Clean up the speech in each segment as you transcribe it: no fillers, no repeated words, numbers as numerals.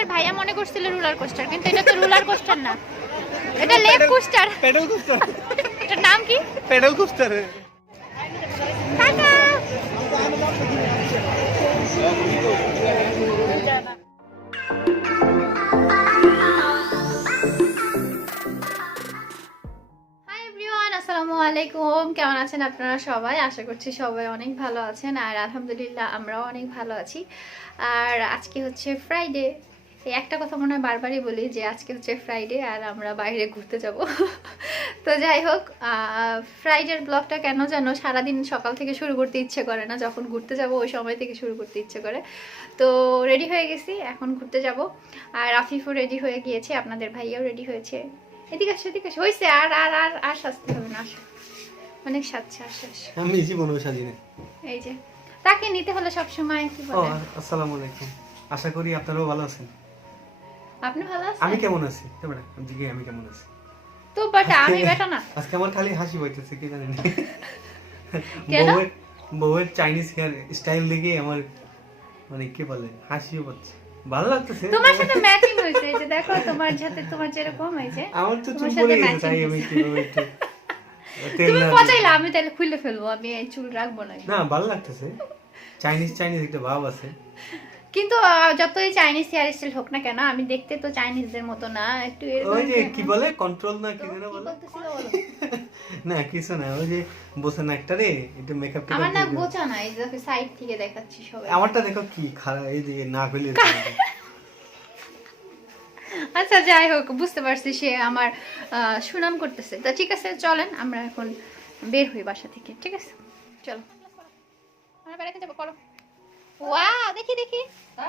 আপনাদের ভাইয়া মনে করছিল রোলার কোস্টার, কিন্তু এটা তো রোলার কোস্টার না, এটা লেগ কোস্টার, পেডাল কোস্টার। এটার নাম কি? Pedal coaster. টাটা। আসসালামু আলাইকুম, কেমন আছেন আপনারা সবাই? আশা করছি সবাই অনেক ভালো আছেন, আর আলহামদুলিল্লাহ আমরাও অনেক ভালো আছি। আর আজকে হচ্ছে ফ্রাইডে। এই একটা কথা মনে হয় বারবারই বলি যে আজকে হচ্ছে ফ্রাইডে আর আমরা বাইরে ঘুরতে যাব। তো যাই হোক, ফ্রাইডের ব্লগটা কেন যেন সারাদিন সকাল থেকে শুরু করতে ইচ্ছে করে না, যখন ঘুরতে যাব ওই সময় থেকে শুরু করতে ইচ্ছে করে। তো রেডি হয়ে গেছি, এখন ঘুরতে যাব। আর আফিফও রেডি হয়ে গিয়েছে, আপনাদের ভাইয়াও রেডি হয়েছে। এদিকে আসো, এদিকে আসো, হয়েছে। আর আর আর আর সাজতে হবে না, আসো, অনেক সাজছে। আসো আসো, আমি জীবনেও সাজি না। এই যে তাকে নিতে হলে সব সময় কি বলে। আসসালামু আলাইকুম, আশা করি আপনারাও ভালো আছেন। আপনি ভালো আছেন? আমি কেমন আছি তো বেটা, আমি কেমন আছি তো বেটা, আমি বেটা না। আজকে আমার খালি হাসি পাইতেছে, কি জানেন? কেন? বউয়ের চাইনিজ হেয়ার স্টাইল দেখে আমার মানে কি বলে হাসিও পাচ্ছে, ভালো লাগতেছে। তোমার সাথে ম্যাচিং হইছে, এই যে দেখো তোমার সাথে তোমার যেরকম হইছে। আমার তো চুল পড়ে গেছে, তাই আমি কিভাবে একটু তুমি পচাইলা, আমি তাহলে খুলে ফেলবো, আমি এই চুল রাখবো না। না, ভালো লাগতেছে, চাইনিজ একটা ভাব আছে। কিন্তু যতই চাইনিজ হেয়ার স্টাইল হোক না কেন, আমি দেখতে তো চাইনিজদের মতো না, একটু ওই যে কি বলে কন্ট্রোল না, কি যেন বলে না, কিছু না, ওই যে বোঝা না একটা রে, এটা মেকআপ টা আমার না বোঝা না, এই যে সাইড থেকে দেখাচ্ছি সবাই। আমারটা দেখো কি খারাপ, এই যে না ফেলে। আচ্ছা যাই হোক, বুঝতে পারছি সে আমার সুনাম করতেছে। তা ঠিক আছে, চলেন আমরা এখন বের হই বাসা থেকে। ঠিক আছে, চলো আমরা বেড়াতে যাবো। করো ওয়াও, দেখি দেখি,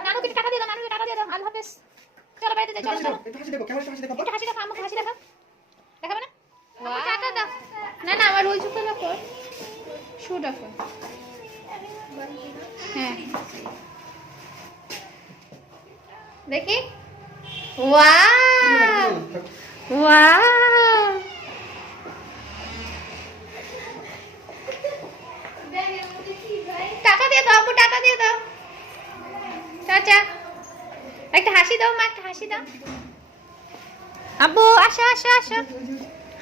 নানুকে টাকা দিয়ে দাও, নানুকে টাকা দিয়ে দাও। আল্লাহ হাফেজ, চলো বেড়াতে যাই। চলো চলো, একটু হাসি দেখো, আমাকে হাসি দেখাও, দেখাবে না? ওয়াও, টাকা দাও। না না, আমার রোল জুতো রাখো, শু রাখো। হ্যাঁ দেখি, ওয়াও ওয়াও, টাকা দিয়ে দাও আপু, টাকা দিয়ে দাও। চাচা একটা হাসি দাও, মা একটা হাসি দাও। আব্বু আসো আসো আসো,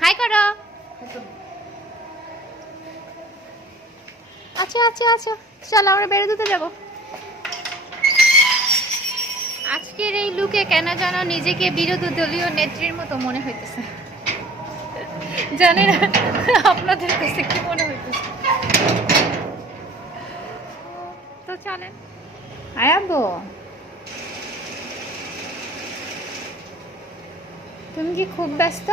হাই করো। আচ্ছা আচ্ছা আচ্ছা, চলো আমরা বেড়ে দিতে যাবো। আজকের এই লুকে কেন যেন নিজেকে বিরোধী দলীয় নেত্রীর মতো মনে হইতেছে, জানি না আপনাদের কাছে কি মনে হইতেছে। তো চলেন। আয়াবো, তুমি কি খুব ব্যস্ত?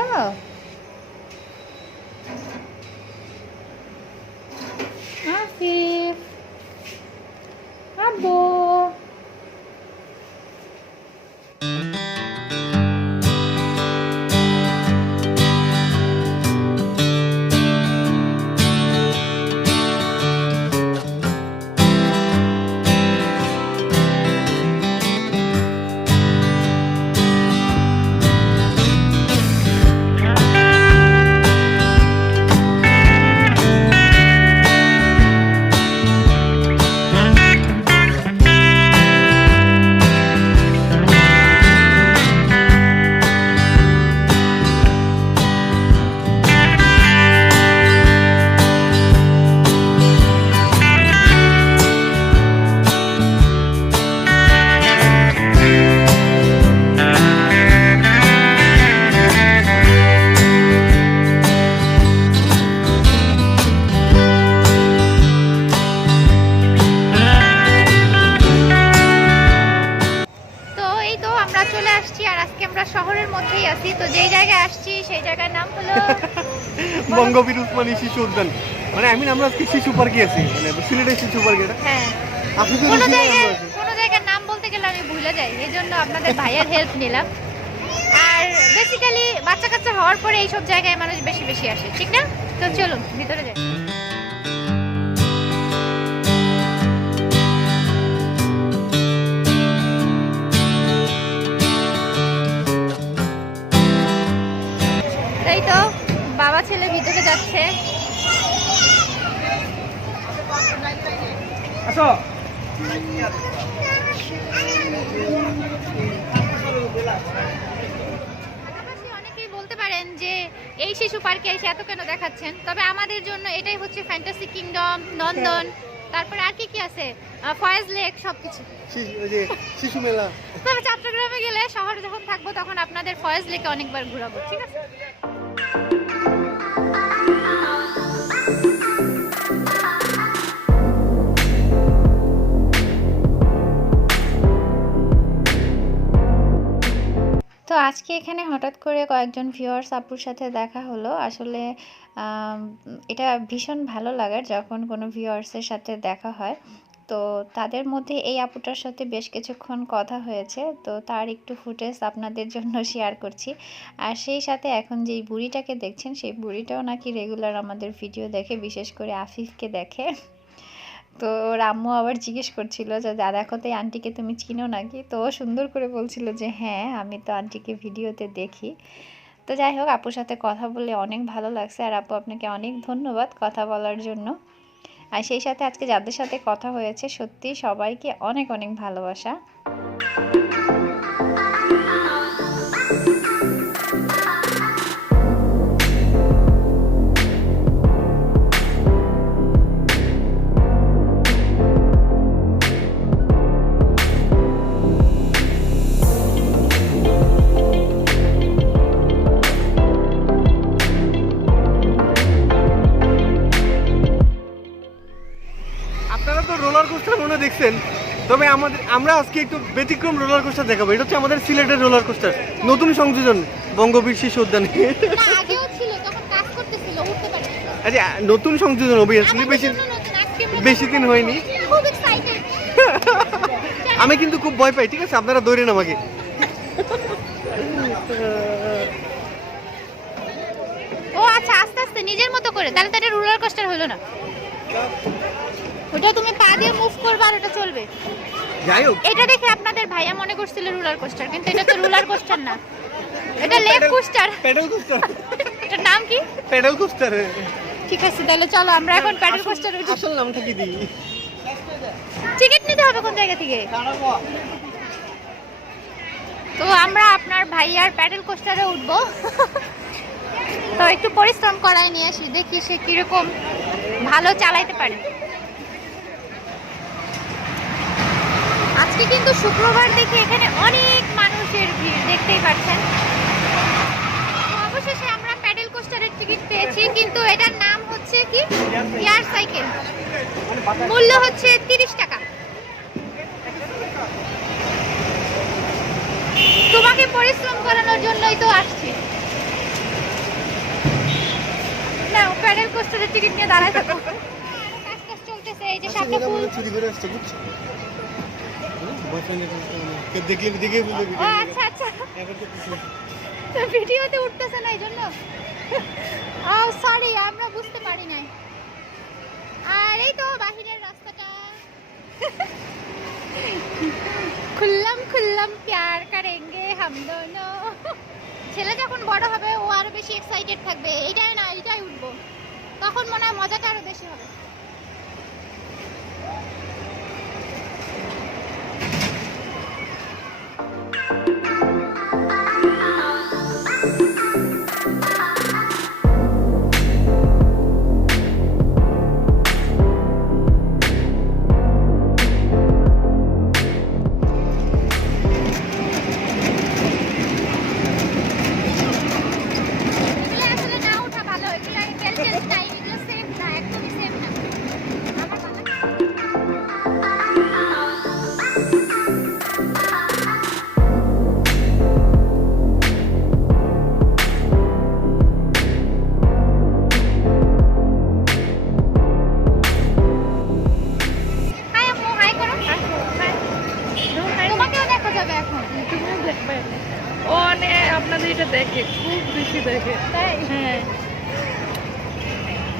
আফিফ, আব্বু, শহরের মধ্যেই আছি। তো যেই জায়গায় আসছি সেই জায়গার নাম হলো বঙ্গবীর উসমানী শিশু উদ্যান। মানে আমি আমরা আজকে শিশু পার্কে আছি, মানে সিলেটের শিশু পার্কে। হ্যাঁ, আপনি তো কোনো জায়গার নাম বলতে গেলে আমি ভুলে যাই, এই জন্য আপনাদের ভাইয়ের হেল্প নিলাম। আর বেসিক্যালি বাচ্চা কাচ্চা হওয়ার পরে এইসব জায়গায় মানুষ বেশি বেশি আসে, ঠিক না? তো চলুন ভিতরে যাই। এই তো বাবা ছেলে ভিতরে যাচ্ছে। আসো। শিশু পার্কে এসে এত কেন দেখাচ্ছেন? তবে আমাদের জন্য এটাই হচ্ছে ফ্যান্টাসি কিংডম, নন্দন, তারপরে আর কি কি আছে, ফয়েজ লেক, সবকিছু। শিশু মেলা। তবে চট্টগ্রামে গেলে, শহরে যখন থাকবো তখন আপনাদের ফয়েজ লেকে অনেকবার ঘোরাবো, ঠিক আছে? তো আজকে এখানে হঠাৎ করে কয়েকজন ভিউয়ার্স আপুর সাথে দেখা হলো। আসলে এটা ভীষণ ভালো লাগার যখন কোনো ভিউয়ার্সের সাথে দেখা হয়। তো তাদের মধ্যে এই আপুটার সাথে বেশ কিছুক্ষণ কথা হয়েছে, তো তার একটু ফুটেজ আপনাদের জন্য শেয়ার করছি। আর সেই সাথে এখন যেই বুড়িটাকে দেখছেন, সেই বুড়িটাও নাকি রেগুলার আমাদের ভিডিও দেখে, বিশেষ করে আফিফকে দেখে। তো ওর আম্মু আবার জিজ্ঞেস করছিল যে দেখো তো এই আন্টিকে তুমি চিনো নাকি? তো ও সুন্দর করে বলছিল যে হ্যাঁ, আমি তো আন্টিকে ভিডিওতে দেখি। তো যাই হোক, আপুর সাথে কথা বলে অনেক ভালো লাগছে। আর আপু, আপনাকে অনেক ধন্যবাদ কথা বলার জন্য। আর সেই সাথে আজকে যাদের সাথে কথা হয়েছে, সত্যি সবাইকে অনেক অনেক ভালোবাসা। দেখছেন, তবে আমরা আজকে একটু ব্যতিক্রম রোলার কোস্টার দেখাবো। এটা হচ্ছে আমাদের সিলেটের রোলার কোস্টার, নতুন সংযোজন বঙ্গবীর শিশু উদ্যানে। আচ্ছা, নতুন সংযোজন অবভিয়াসলি, বেশি দিন হয়নি। আমি কিন্তু খুব ভয় পাই, ঠিক আছে? আপনারা দৌড়েন আমাকে। ও আচ্ছা, আস্তে আস্তে নিজের মতো করে, তাহলে তো এটা রোলার কোস্টার হলো না। ওটা তুমি পা দিয়ে মুভ করবে আর ওটা চলবে। যাই হোক, এটা দেখে আপনাদের ভাইয়া মনে করছিল রোলার কোস্টার, কিন্তু এটা তো রোলার কোস্টার না, এটা লেগ কোস্টার, প্যাডেল কোস্টার। এটার নাম কি? Paddle coaster. ঠিক আছে, তাহলে চলো আমরা এখন প্যাডেল কোস্টারে উঠি। আসল নামটা কি দিই? টিকিট নিতে হবে কোন জায়গা থেকে? তো আমরা আপনার ভাইয়ার প্যাডেল কোস্টারে উঠবো। তো একটু পরিশ্রম করাই নিয়ে আসি, দেখি সে কিরকম ভালো চালাইতে পারে। আজকে কিন্তু শুক্রবার দেখে এখানে অনেক মানুষের ভিড়, দেখতেই পাচ্ছেন। অবশেষে আমরা প্যাডেল কোস্টারের টিকিট পেয়েছি, কিন্তু এটার নাম হচ্ছে কি, এয়ার সাইকেল। মূল্য হচ্ছে 30 টাকা। তোমাকে পরিশ্রম করানোর জন্যই তো আসছি। না, প্যাডেল কোস্টারের টিকিট নিয়ে দাঁড়ায় থাকো। কাজ কাজ চলতেছে, এই যে সামনে ফুল চুরি করে আসছে, বুঝছো? আচ্ছা আচ্ছা, ভিডিওতে উঠতেছে না এই জন্য। সরি, আমরা বুঝতে পারি নাই। আর এই তো বাহিরের রাস্তাটা, খুল্লাম খুল্লাম প্যার করেঙ্গে হাম দোনো। ছেলে যখন বড় হবে ও আরো বেশি এক্সাইটেড থাকবে, এইটাই না এইটাই উঠবো, তখন মনে হয় মজাটা আরো বেশি হবে। আপনাদের এটা দেখে খুব বেশি দেখে, তাই? হ্যাঁ।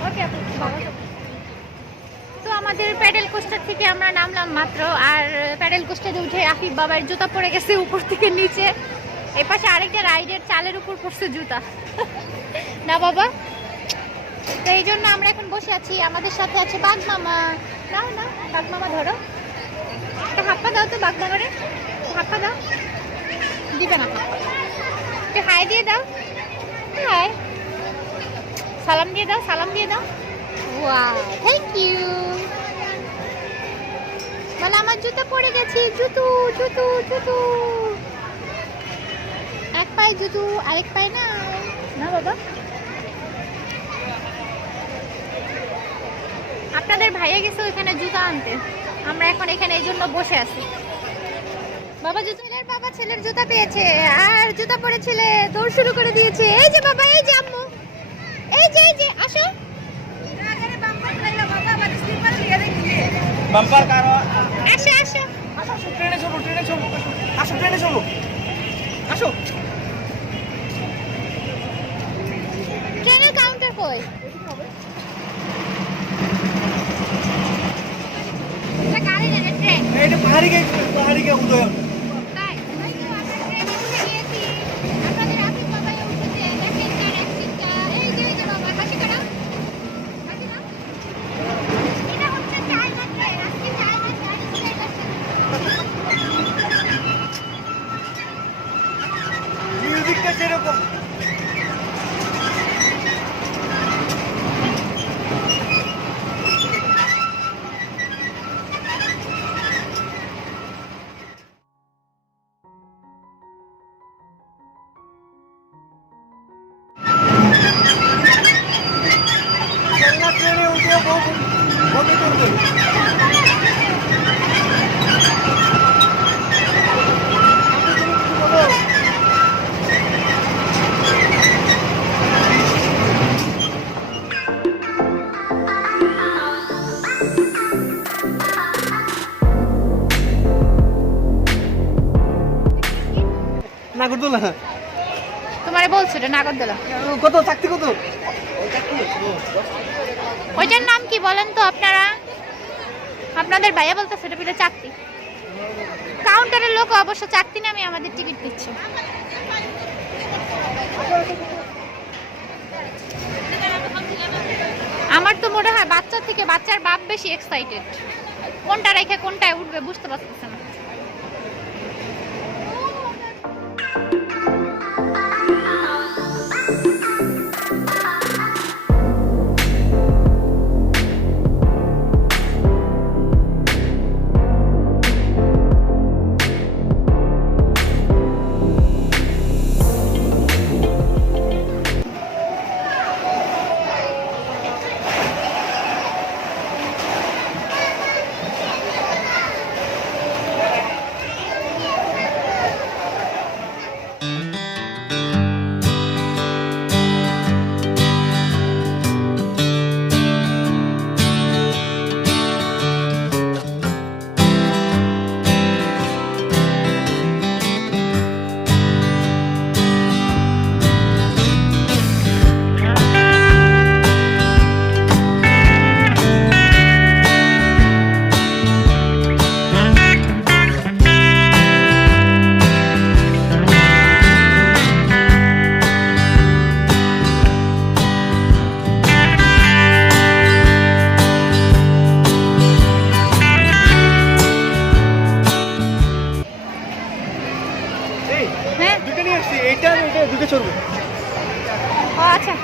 ওকে আপু, তো আমাদের প্যাডেল কোস্টার থেকে আমরা নামলাম মাত্র, আর প্যাডেল কোস্টারে উঠে আফিফ বাবার জুতা পড়ে গেছে উপর থেকে নিচে। এই পাশে আরেকটা রাইডের চালের উপর পড়ছে জুতা। না বাবা, তো এই জন্য আমরা এখন বসে আছি। আমাদের সাথে আছে বাঘ মামা। না না, বাঘ মামা ধরো, একটা হাপ্পা দাও তো বাঘ মামারে, হাপ্পা দাও। দিবে না, একটু হাই দিয়ে দাও। হাই, সালাম দিয়ে দাও, সালাম দিয়ে দাও। Wow, thank you. বলে আমার জুতো পড়ে গেছে, জুতো জুতো জুতো। এক পায়ে জুতো, আরেক পায়ে না। না বাবা, আপনাদের ভাইয়া গেছে ওইখানে জুতো আনতে, আমরা এখন এখানে এই জন্য বসে আছি। বাবা জুতোর বাবা ছেলের জুতা পেয়েছে আর জুতা পরে ছেলে দৌড় শুরু করে দিয়েছে। এই যে বাবা, এই যে আম্মু, এই যে আসো। বাম্পার কারো আসো আসো আসো, ট্রেনে চলো, ট্রেনে চলো, আসো ট্রেনে চলো, আসো। ট্রেনের কাউন্টার কই? এটা গাড়ি না, ট্রেন। এটা পাহাড়ি গে উদয়। তাই আমরা ট্রেনে উঠে গিয়েছি। আপনাদের আফিফ বাবা উঠেছে, দেখেন তার অ্যাক্সিটটা। এই যে বাবা, হাসি কাটা, হাসি না। এটা হচ্ছে চায়না ট্রেন, আজকে চায়না ট্রেন চলে গেছে। মিউজিকটা সেরকম। ট্রেনে উঠে বমি করবে। নাগরদোলা তোমারে বলছো এটা নাগরদোলা। কত চাকতি কত? ওইটার নাম কি বলেন তো আপনারা? আপনাদের ভাইয়া বলতেছে এটা পিঠে চাকতি। কাউন্টারের লোক অবশ্য চাকতি নামে আমাদের টিকিট দিচ্ছে। আমার তো মনে হয় বাচ্চা থেকে বাচ্চার বাপ বেশি এক্সাইটেড, কোনটা রেখে কোনটায় উঠবে বুঝতে পারতেছে না। দুটো চলবে। ও আচ্ছা,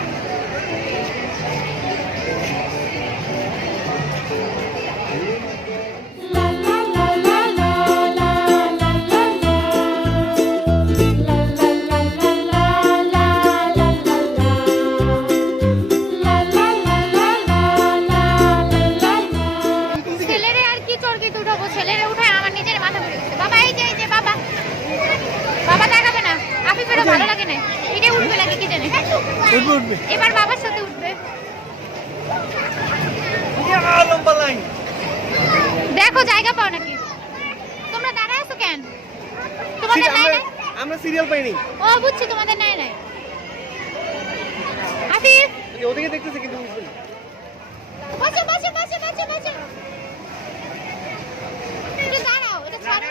ছেলেরে আর কি চরকিতে উঠাবো, ছেলেরে উঠায় আমার নিজের মাথা ঘুরে গেছে। বাবা এই যে বাবা, বাবা দেখাবে না, আফিফেরও ভালো লাগে না। এটা উঠবে নাকি কি জানে? উঠবে। এবার বাবার সাথে উঠবে। লম্বা লাইন। দেখো জায়গা পাও নাকি? তোমরা দাঁড়ায় আছো কেন? তোমাদের নাই নাই? আমরা সিরিয়াল পাইনি। ও বুঝছি, তোমাদের নাই নাই। আফিফ ওদিকে দেখতেছে কিন্তু বুঝবে না। বসো বসো বসো বসো বসো, একটু দাঁড়াও, এটা ছাড়ো।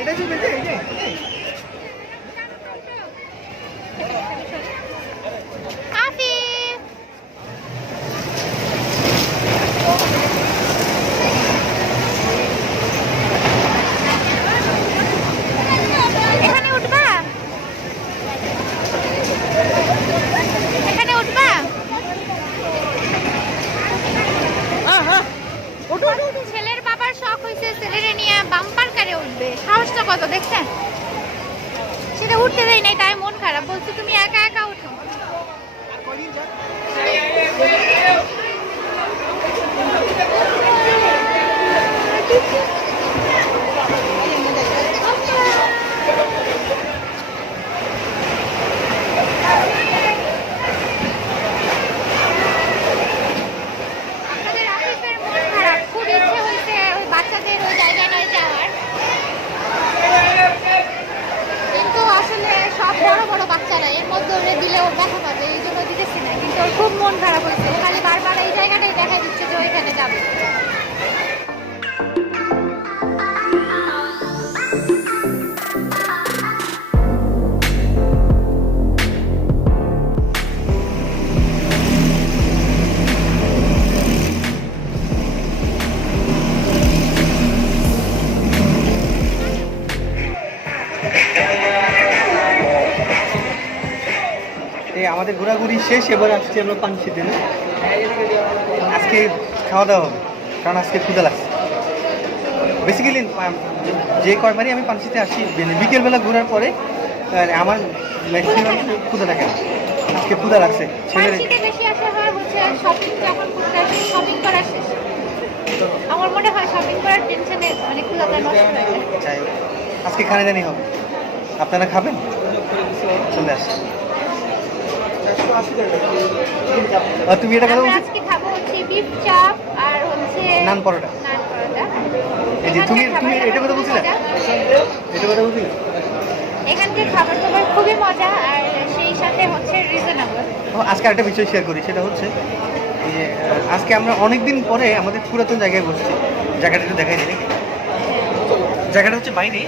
এটা চলবে এই যে। আফিফ এখানে উঠবা? ছেলের বাবার শখ হয়েছে ছেলেরে নিয়ে বাম্পার কারে উঠবে, সাহসটা কত দেখছেন? সেটা উঠতে দেয় নাই, তাই মন খারাপ, বলছে তুমি একা একা উঠো। আপনাদের আফিফের মন খারাপ, খুব ইচ্ছে হয়েছে ওই বাচ্চাদের ওই জায়গাটায় যাওয়ার, কিন্তু আসলে সব বড় বড় বাচ্চারা, এর মধ্যে ওরে দিলে ওর ব্যথা পাবে, এই জন্য দিতেছি না। কিন্তু ওর খুব মন খারাপ হয়েছে, ও খালি বারবার এই জায়গাটাই দেখা দিচ্ছে যে ওইখানে যাবে। আমাদের ঘোরাঘুরি শেষ, এবার আসছি আমরা পানশিতে। না আজকে খাওয়া দাওয়া হবে, কারণ আজকে ক্ষুধা লাগছে। বেসিক্যালি যে কয়বারই আমি পানশিতে আসি বিকেলবেলা ঘোরার পরে আমার ম্যাক্সিমাম ক্ষুধা থাকে না। আজকে ক্ষুধা লাগছে। ছেলের বেশি আসা হয় হচ্ছে শপিং, যখন করতে আসি শপিং করা শেষ, আমার মনে হয় শপিং করার টেনশনে মানে ক্ষুধাটা নষ্ট হয়ে যায়। আজকে খানে জানি হবে, আপনারা খাবেন? চলে আসছে। তুমি এটা কথা বলছো? আজকে খাবো হচ্ছে বিফ চপ আর হচ্ছে নান পরোটা। নান পরোটা। এই যে তুমি এটা কথা বলছিলে? এটা কথা বলছিলে? এখানকার খাবার দাবার খুবই মজা, আর সেই সাথে হচ্ছে রিজনেবল। আজকে একটা বিষয় শেয়ার করি, সেটা হচ্ছে যে আজকে আমরা অনেকদিন পরে আমাদের পুরাতন জায়গায় বসছি। জায়গাটা একটু দেখাই দিই নাকি? জায়গাটা হচ্ছে বাইরে,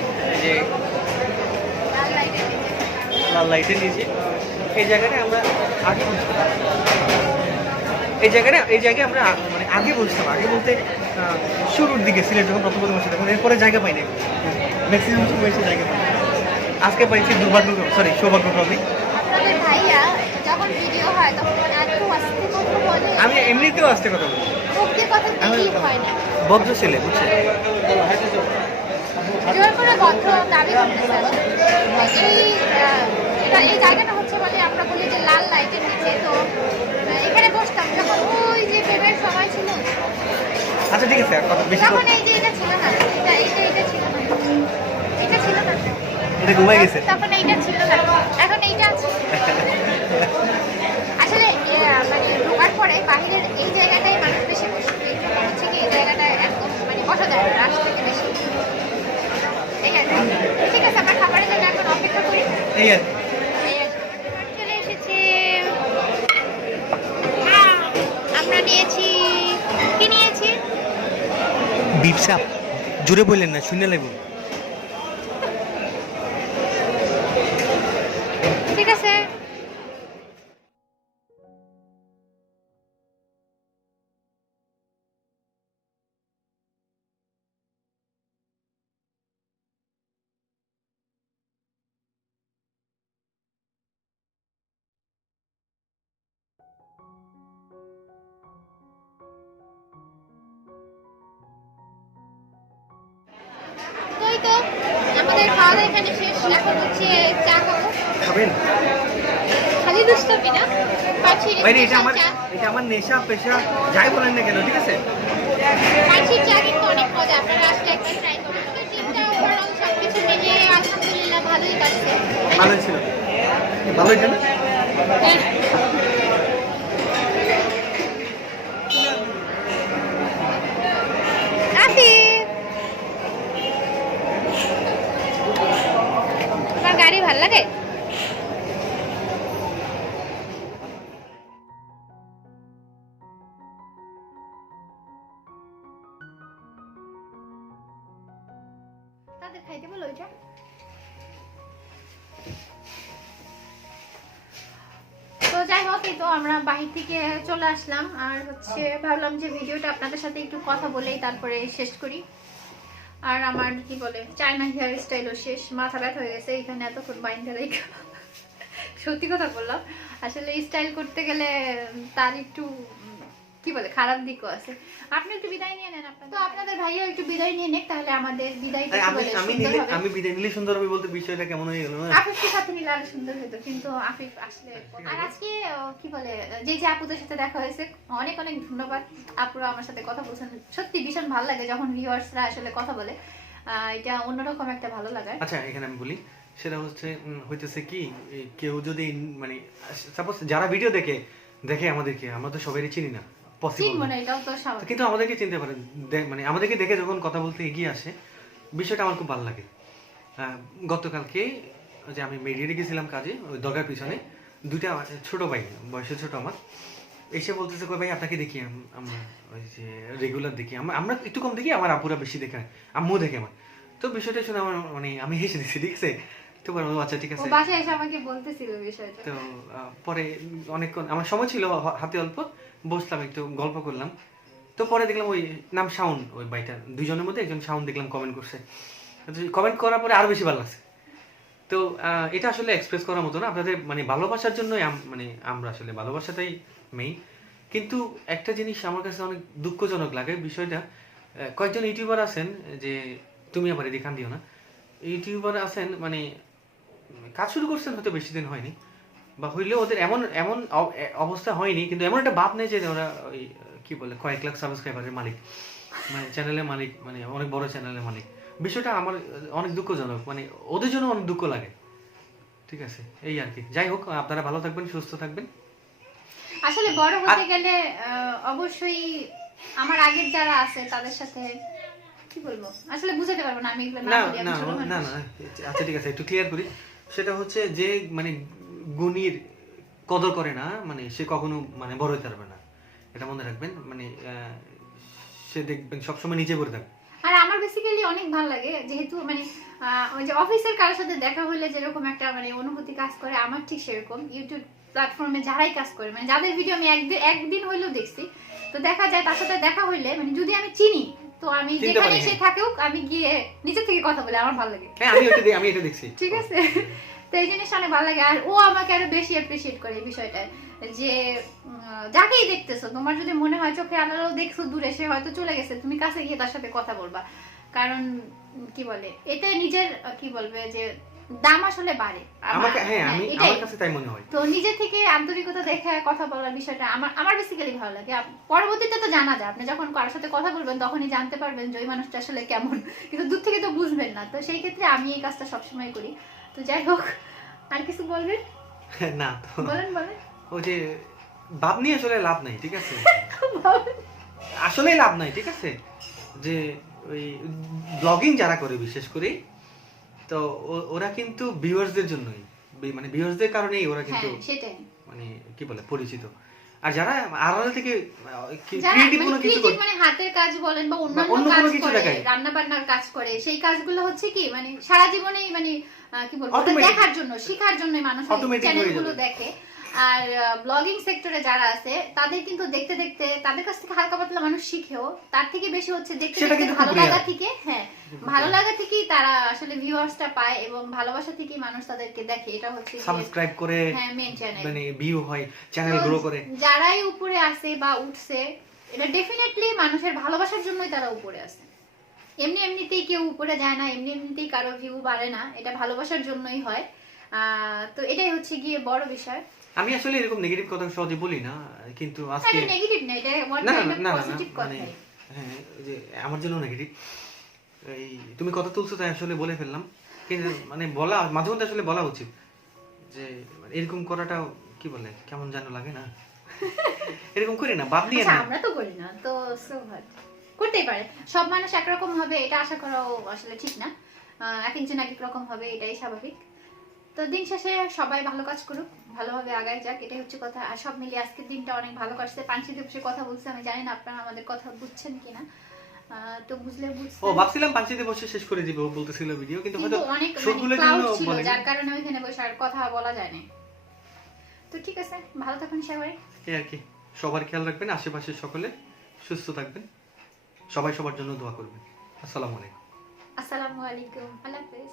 যে লাল লাইটের নিচে। এই জায়গাটা আমরা আগে বসতাম, এই জায়গায় আমরা মানে আগে বসতাম। আগে বলতে শুরুর দিকে সিলেট যখন প্রথম বসে তখন, এরপরে জায়গা পাই না, ম্যাক্সিমাম সময় এসে জায়গা পাই। আজকে পাইছি সৌভাগ্যক্রমে। ভাইয়া যখন ভিডিও হয় তখন এত আস্তে কথা বলে, আমি এমনিতেও আস্তে কথা বলি, হয় না ভদ্র ছেলে, বুঝছেন? জোর করে বদ্ধ দাবি করতেছে। এই জায়গাটা হচ্ছে বলে আমরা বলি যে লাল লাইটের নিচে, তো এখানে বসতাম যখন ওই যে প্রেমের সময় ছিল। আচ্ছা ঠিক আছে, কথা বেশি তখন এই যে এটা ছিল না, এটা ছিল না, এটা ছিল না, এটা ঘুমাই গেছে। তখন এইটা ছিল না, এখন এইটা আছে। আসলে মানে ঢোকার পরে বাহিরের এই জায়গাটাই মানুষ বেশি বসে, এই জন্য হচ্ছে কি এই জায়গাটা একদম মানে বসা যায় না, রাশ থেকে বেশি। ঠিক আছে, আমরা খাবারের জন্য এখন অপেক্ষা করি। এই আর চলে এসেছে, আমরা নিয়েছি, কি নিয়েছি? বিফ চাপ। জোরে বললেন না, শুনে লাগবে। ঠিক আছে, তো আমাদের খাওয়া দাওয়া এখানে শেষ, এখন হচ্ছে চা খাবো। খাবেন? খালি দুষ্টমি না, ভাই এটা আমার নেশা পেশা, যাই বলেন না কেন, ঠিক আছে? পাঁচির চা কিন্তু অনেক মজা, আপনারা আসলে একবার ট্রাই করবেন। দিনটা ওভারঅল সবকিছু মিলিয়ে আলহামদুলিল্লাহ ভালোই কাটছে। ভালোই ছিল, ভালোই ছিল। তোমার গাড়ি ভাল লাগে? তাদের খাইতে বলো ওইটা। তো যাই হোক, এই তো আমরা বাহির থেকে চলে আসলাম, আর হচ্ছে ভাবলাম যে ভিডিওটা আপনাদের সাথে একটু কথা বলেই তারপরে শেষ করি। আর আমার কি বলে চায়না হেয়ার স্টাইলও শেষ, মাথা ব্যথা হয়ে গেছে এখানে এতক্ষণ বাইন্দা রেখে। সত্যি কথা বললাম, আসলে স্টাইল করতে গেলে তার একটু কি বলে খারাপ দিকও আছে। আপনি একটু বিদায় নিয়ে নেন আপনাদের, তো আপনাদের ভাইও একটু বিদায় নিয়ে নেক, তাহলে আমাদের বিদায়টা কি বলে সুন্দর হবে। আমি বিদায় নিলে সুন্দর হবে বলতে বিষয়টা কেমন হয়ে গেল না? আফিফকে সাথে নিলে আর সুন্দর হতো, কিন্তু আফিফ আসলে। আর আজকে কি বলে যে আপুদের সাথে দেখা হয়েছে, অনেক অনেক ধন্যবাদ। আপুরা আমার সাথে কথা বলছেন, সত্যি ভীষণ ভালো লাগে যখন ভিউয়ার্সরা আসলে কথা বলে, এটা অন্যরকম একটা ভালো লাগে। আচ্ছা এখানে আমি বলি, সেটা হইতেছে কি, কেউ যদি মানে সাপোজ যারা ভিডিও দেখে আমাদেরকে, আমরা তো সবাই চিনি না, পসিবল না, এটাও তো স্বাভাবিক, কিন্তু আমাদেরকে চিনতে পারে, মানে আমাদেরকে দেখে যখন কথা বলতে এগিয়ে আসে, বিষয়টা আমার খুব ভালো লাগে। গতকালকে যে আমি মেডিকেটে গেছিলাম কাজে, ওই দরগার পিছনে দুইটা ছোট ভাই, বয়সে ছোট আমার, এসে বলতেছে কই ভাই আপনাকে দেখি আমরা ওই যে রেগুলার দেখি, আমরা একটু কম দেখি, আমার আপুরা বেশি দেখে, আম্মু দেখে আমার। তো বিষয়টা শুনে আমার মানে আমি হেসে দিচ্ছি, ঠিক আছে। তো আচ্ছা ঠিক আছে, বাসায় এসে আমাকে বলতেছিল বিষয়টা। তো পরে অনেকক্ষণ আমার সময় ছিল হাতে, অল্প বসলাম, একটু গল্প করলাম। তো পরে দেখলাম ওই নাম শাওন, ওই ভাইটা, দুজনের মধ্যে একজন শাওন দেখলাম কমেন্ট করছে। কমেন্ট করার পরে আরো বেশি ভালো লাগছে। তো এটা আসলে এক্সপ্রেস করার মতো না, আপনাদের মানে ভালোবাসার জন্যই মানে আমরা আসলে ভালোবাসাটাই মেইন। কিন্তু একটা জিনিস আমার কাছে অনেক দুঃখজনক লাগে বিষয়টা, কয়েকজন ইউটিউবার আছেন, যে তুমি আবার এদিকে কান দিও না, ইউটিউবার আছেন মানে কাজ শুরু করছেন হয়তো বেশি দিন হয়নি, বা হইলেও ওদের এমন এমন অবস্থা হয়নি, কিন্তু এমন একটা ভাব নেই যে ওরা ওই কি বলে কয়েক লাখ সাবস্ক্রাইবারের মালিক, মানে চ্যানেলের মালিক, মানে অনেক বড় চ্যানেলের মালিক। বিষয়টা আমার অনেক দুঃখজনক, মানে ওদের জন্য অনেক দুঃখ লাগে। ঠিক আছে, এই আর কি। যাই হোক, আপনারা ভালো থাকবেন, সুস্থ থাকবেন। আসলে বড় হতে গেলে অবশ্যই আমার আগের যারা আছে তাদের সাথে কি বলবো, আসলে বুঝাতে পারবো না আমি এগুলো না বলি, আমি ছোট মানুষ। না আচ্ছা ঠিক আছে, একটু ক্লিয়ার করি। সেটা হচ্ছে যে মানে গুণীর কদর করে না, মানে সে কখনো মানে বড় হতে পারবে না, এটা মনে রাখবেন। মানে সে দেখবেন সবসময় নিচে পড়ে থাকবে। আর আমার বেসিক্যালি অনেক ভালো লাগে, যেহেতু মানে ওই যে অফিসের কারোর সাথে দেখা হলে যেরকম একটা মানে অনুভূতি কাজ করে, আমার ঠিক সেরকম ইউটিউব প্ল্যাটফর্মে যারাই কাজ করে, মানে যাদের ভিডিও আমি একদিন হইলেও দেখছি, তো দেখা যায় তার সাথে দেখা হইলে মানে যদি আমি চিনি, তো আমি যেখানে সে থাকুক আমি গিয়ে নিচে থেকে কথা বলে আমার ভালো লাগে। হ্যাঁ আমি এটা দেখছি, ঠিক আছে। তো এই জিনিসটা অনেক ভালো লাগে, আর ও আমাকে আরো বেশি অ্যাপ্রিশিয়েট করে এই বিষয়টা, যে যাকেই দেখতেছো তোমার যদি মনে হয় চোখে আলোও দেখছো দূরে, সে হয়তো চলে গেছে, তুমি কাছে গিয়ে তার সাথে কথা বলবা, কারণ কি বলে এতে নিজের কি বলবে যে দাম আসলে বাড়ে। আমার কাছে তাই মনে হয়। তো নিজে থেকে আন্তরিকতা দেখে কথা বলার বিষয়টা আমার বেসিক্যালি ভালো লাগে। পরবর্তীতে তো জানা যায়, আপনি যখন কারোর সাথে কথা বলবেন তখনই জানতে পারবেন যে ওই মানুষটা আসলে কেমন, কিন্তু দূর থেকে তো বুঝবেন না। তো সেই ক্ষেত্রে আমি এই কাজটা সবসময় করি। তো যাই হোক, আর কিছু বলবেন? না বলেন। ওই যে ভাব নিয়ে আসলে লাভ নাই, ঠিক আছে, আসলে লাভ নাই, ঠিক আছে। যে ওই ব্লগিং যারা করে বিশেষ করে, তো ওরা কিন্তু ভিউয়ার্সদের জন্যই, মানে ভিউয়ার্সদের কারণেই ওরা কিন্তু সেটাই মানে কি বলে পরিচিত। আর যারা আড়াল থেকে ক্রিয়েটিভ কোনো কিছু করে, মানে হাতের কাজ বলেন বা অন্যান্য কাজ করে, রান্না বান্নার কাজ করে, সেই কাজগুলো হচ্ছে কি মানে সারা জীবনেই মানে কি বলবো দেখার জন্য, শেখার জন্য মানুষ চ্যানেলগুলো দেখে। আর ব্লগিং সেক্টরে যারা আছে তাদের কিন্তু দেখতে দেখতে তাদের কাছ থেকে হালকা পাতলা মানুষ শিখেও, তার থেকে বেশি হচ্ছে দেখতে দেখতে ভালো লাগা থেকে, ভালো লাগা থেকেই তারা আসলে ভিউয়ার্সটা পায়, এবং ভালোবাসা থেকেই মানুষ তাদেরকে দেখে। এটা হচ্ছে সাবস্ক্রাইব করে, মেইন চ্যানেল, মানে ভিউ হয়, চ্যানেল গ্রো করে। যারাই উপরে আসে বা উঠছে, এটা ডেফিনেটলি মানুষের ভালোবাসার জন্যই তারা উপরে আসে। এমনিতেই কেউ উপরে যায় না, এমনিতেই কারো ভিউ বাড়ে না, এটা ভালোবাসার জন্যই হয়। তো এটাই হচ্ছে গিয়ে বড় বিষয়। আমি আসলে এরকম নেগেটিভ কথা সহজে বলি না, কিন্তু আজকে এটা নেগেটিভ না, এটা পজিটিভ কথা। হ্যাঁ, যে আমার জন্য নেগেটিভ, এই তুমি কথা তুলছো তাই আসলে বলে ফেললাম, কিন্তু মানে বলা মাঝে মধ্যে আসলে বলা উচিত, যে এরকম করাটা কি বলে কেমন যেন লাগে না। এরকম করি না, ভাব নিয়ে না, আমরা তো করি না, তো সো হোয়াট, করতেই পারে। সব মানুষ একরকম হবে এটা আশা করাও আসলে ঠিক না, এক একজন এক এক রকম হবে, এটাই স্বাভাবিক। তো দিন শেষে সবাই ভালো কাজ করুক, ভালোভাবে আগায় যাক, এটাই হচ্ছে কথা। আর সব মিলিয়ে আজকের দিনটা অনেক ভালো কাটছে। পাঞ্চি দিবসের কথা বলছি, আমি জানি না আপনারা আমাদের কথা বুঝছেন কিনা, তো বুঝলে বুঝছেন। ভাবছিলাম পাঞ্চি দিবসে শেষ করে দিব বলতেছিল ভিডিও, কিন্তু হয়তো অনেক ক্লাউড ছিল, যার কারণে ওইখানে বসে আর কথা বলা যায় না। তো ঠিক আছে, ভালো থাকুন সবাই, এই আর কি। সবার খেয়াল রাখবেন, আশেপাশে সকলে সুস্থ থাকবেন, সবাই সবার জন্য দোয়া করবেন। আসসালামু আলাইকুম। আসসালামু আলাইকুম, আল্লাহ হাফেজ।